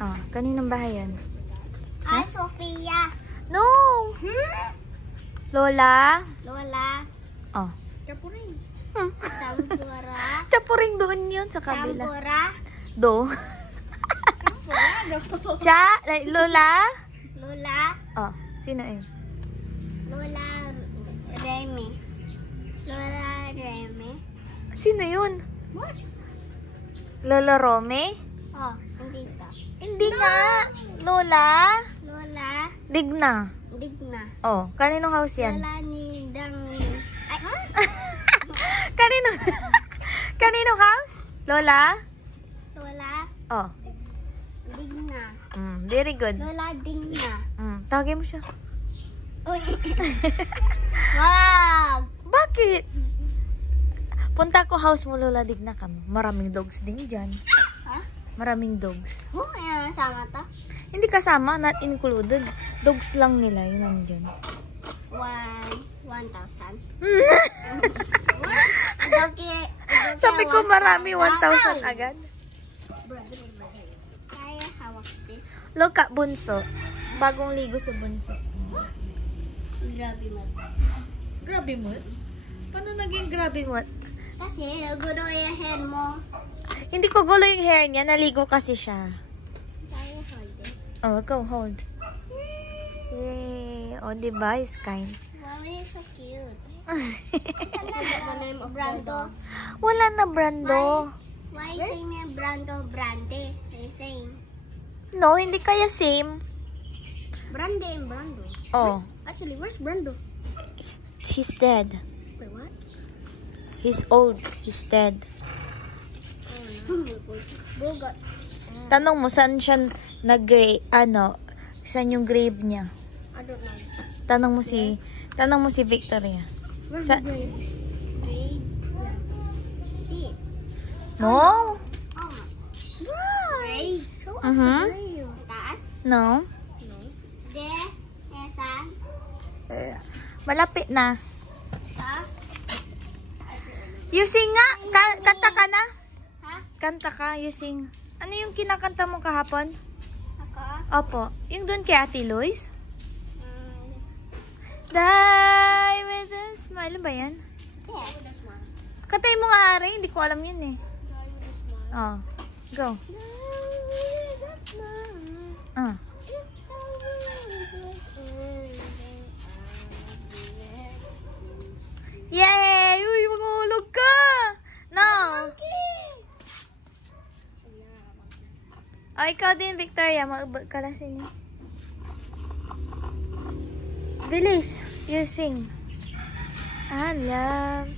Oh, kaninong bahay yan? Hi, Sophia. No! Lola? Lola. Oh. Chapuring. Tambura. Chapuring doon yun sa kabila. Tambura. Do. Lola? Lola. Oh, sino eh? Lola Remy. Lola Remy. Sino yun? What? Lola Rome? Oh, hindi ka. Hindi nga. Lola? Lola Digna. Digna. Oh, kaninong house yan? Lola ni Dangni. Ay, Kaninong house? Lola? Lola Oh. Digna. Very good. Lola Digna. Tawagin mo siya. Uy. Wag. Bakit? Punta ko house mo, Lola Digna ka. Maraming dogs din dyan. Ha? Maraming dogs. Ayan, sama to. Hindi kasama, not included. Dogs lang nila, yun nandyan. 1,000. Sabi ko marami, 1,000 agad. Kaya hawak this. Look at bunso. Bagong ligo sa bunso. Grabe mo. Grabe mo? Paano naging grabe mo? Kasi nagulo yung hair mo. Hindi ko gulo yung hair niya. Naligo kasi siya. Kaya hold it. Oh, go hold. Yay. Oh, diba? It's kind. Wow, you're so cute. The name of Brando. Wala na, Brando. Why say me Brando Brande? They saying No, hindi kaya same. Brande and Brando. Oh. Actually, where's Brando? He's dead. Wait, what? He's old. He's dead. Bro got. Tanong mo, saan siya saan yung grave niya? I don't know. Tanong mo si Victoria. Where's Sa- the grave? Grave. Yeah. No? Oh my. Grave. Show us Mhm. the grave. Taas? No? No. There. Esan. Malapit na. Ha? You sing nga? Kanta ka na? Ha? Kanta ka, you sing. Ano yung kinakanta mo kahapon? Ako? Opo. Yung doon kay Ate Lois? Um, Die with a smile. Ano ba yan? yeah. That's one. Kantay mo nga, Ari. Hindi ko alam yun eh. That's one. Oh. Go. Ah. Yay! Uy, magulog ka! No! Oh, ikaw din, Victoria. Mag-ubod ka lang sini. Bilis. You sing. I love.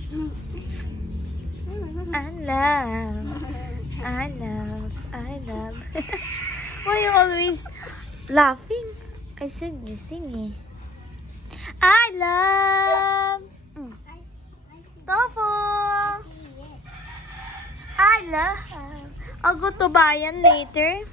I love. I love. I love. Why you always laughing? I said you sing eh. I love. Tofu. I love. I'll go to bayan later.